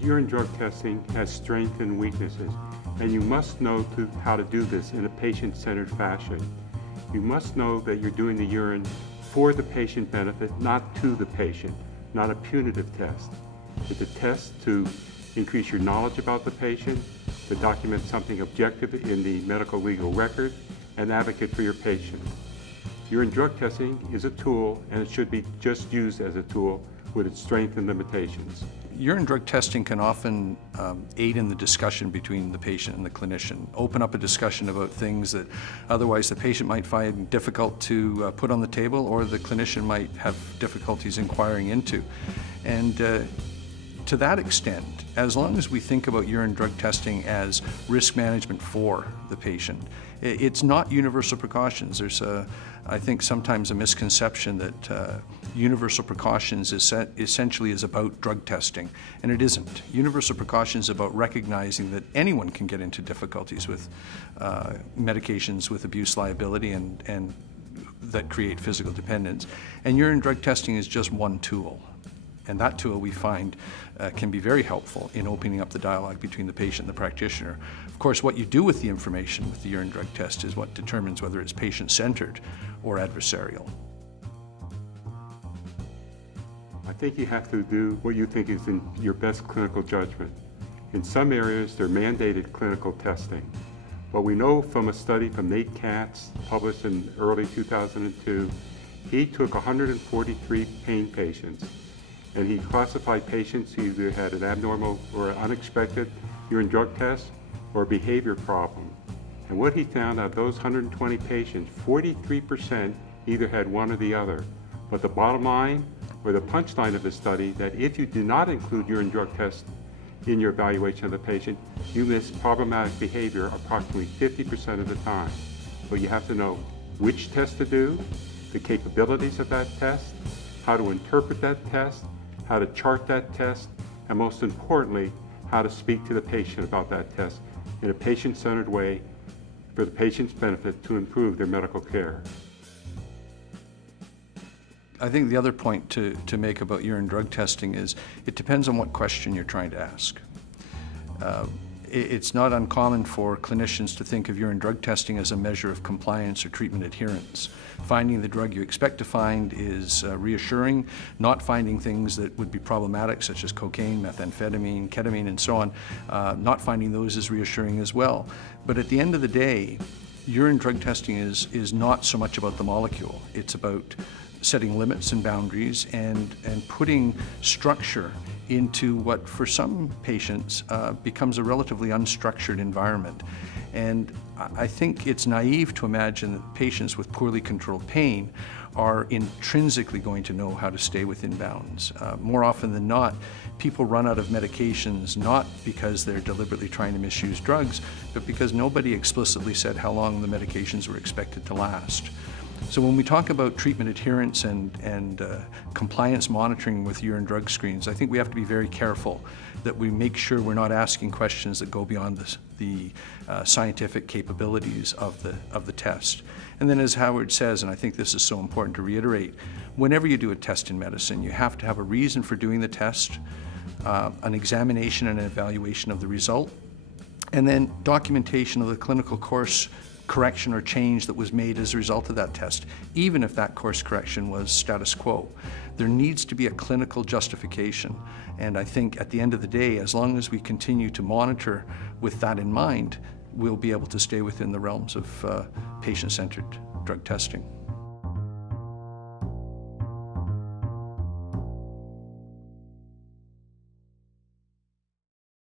Urine drug testing has strengths and weaknesses, and you must know how to do this in a patient-centered fashion. You must know that you're doing the urine for the patient benefit, not to the patient, not a punitive test. It's a test to increase your knowledge about the patient, to document something objective in the medical legal record, and advocate for your patient. Urine drug testing is a tool, and it should be just used as a tool with its strengths and limitations. Urine drug testing can often aid in the discussion between the patient and the clinician, open up a discussion about things that otherwise the patient might find difficult to put on the table, or the clinician might have difficulties inquiring into. And to that extent, as long as we think about urine drug testing as risk management for the patient, it's not universal precautions. There's I think sometimes a misconception that universal precautions essentially is about drug testing, and it isn't. Universal precautions is about recognizing that anyone can get into difficulties with medications with abuse liability and that create physical dependence. And urine drug testing is just one tool. And that tool we find can be very helpful in opening up the dialogue between the patient and the practitioner. Of course, what you do with the information with the urine drug test is what determines whether it's patient-centered or adversarial. I think you have to do what you think is in your best clinical judgment. In some areas, they're mandated clinical testing. But we know from a study from Nate Katz, published in early 2002, he took 143 pain patients, and he classified patients who either had an abnormal or unexpected urine drug test or behavior problem. And what he found out of those 120 patients, 43% either had one or the other. But the bottom line, or the punchline of the study, that if you do not include urine drug tests in your evaluation of the patient, you miss problematic behavior approximately 50% of the time. But you have to know which test to do, the capabilities of that test, how to interpret that test, how to chart that test, and most importantly, how to speak to the patient about that test in a patient-centered way for the patient's benefit to improve their medical care. I think the other point to make about urine drug testing is it depends on what question you're trying to ask. It's not uncommon for clinicians to think of urine drug testing as a measure of compliance or treatment adherence. Finding the drug you expect to find is reassuring. Not finding things that would be problematic, such as cocaine, methamphetamine, ketamine, and so on, not finding those is reassuring as well. But at the end of the day, urine drug testing is not so much about the molecule. It's about setting limits and boundaries and putting structure into what for some patients becomes a relatively unstructured environment. And I think it's naive to imagine that patients with poorly controlled pain are intrinsically going to know how to stay within bounds. More often than not, people run out of medications not because they're deliberately trying to misuse drugs, but because nobody explicitly said how long the medications were expected to last. So when we talk about treatment adherence and compliance monitoring with urine drug screens, I think we have to be very careful that we make sure we're not asking questions that go beyond the scientific capabilities of the test. And then as Howard says, and I think this is so important to reiterate, whenever you do a test in medicine, you have to have a reason for doing the test, an examination and an evaluation of the result, and then documentation of the clinical course correction or change that was made as a result of that test, even if that course correction was status quo. There needs to be a clinical justification, and I think at the end of the day, as long as we continue to monitor with that in mind, we'll be able to stay within the realms of patient-centered drug testing.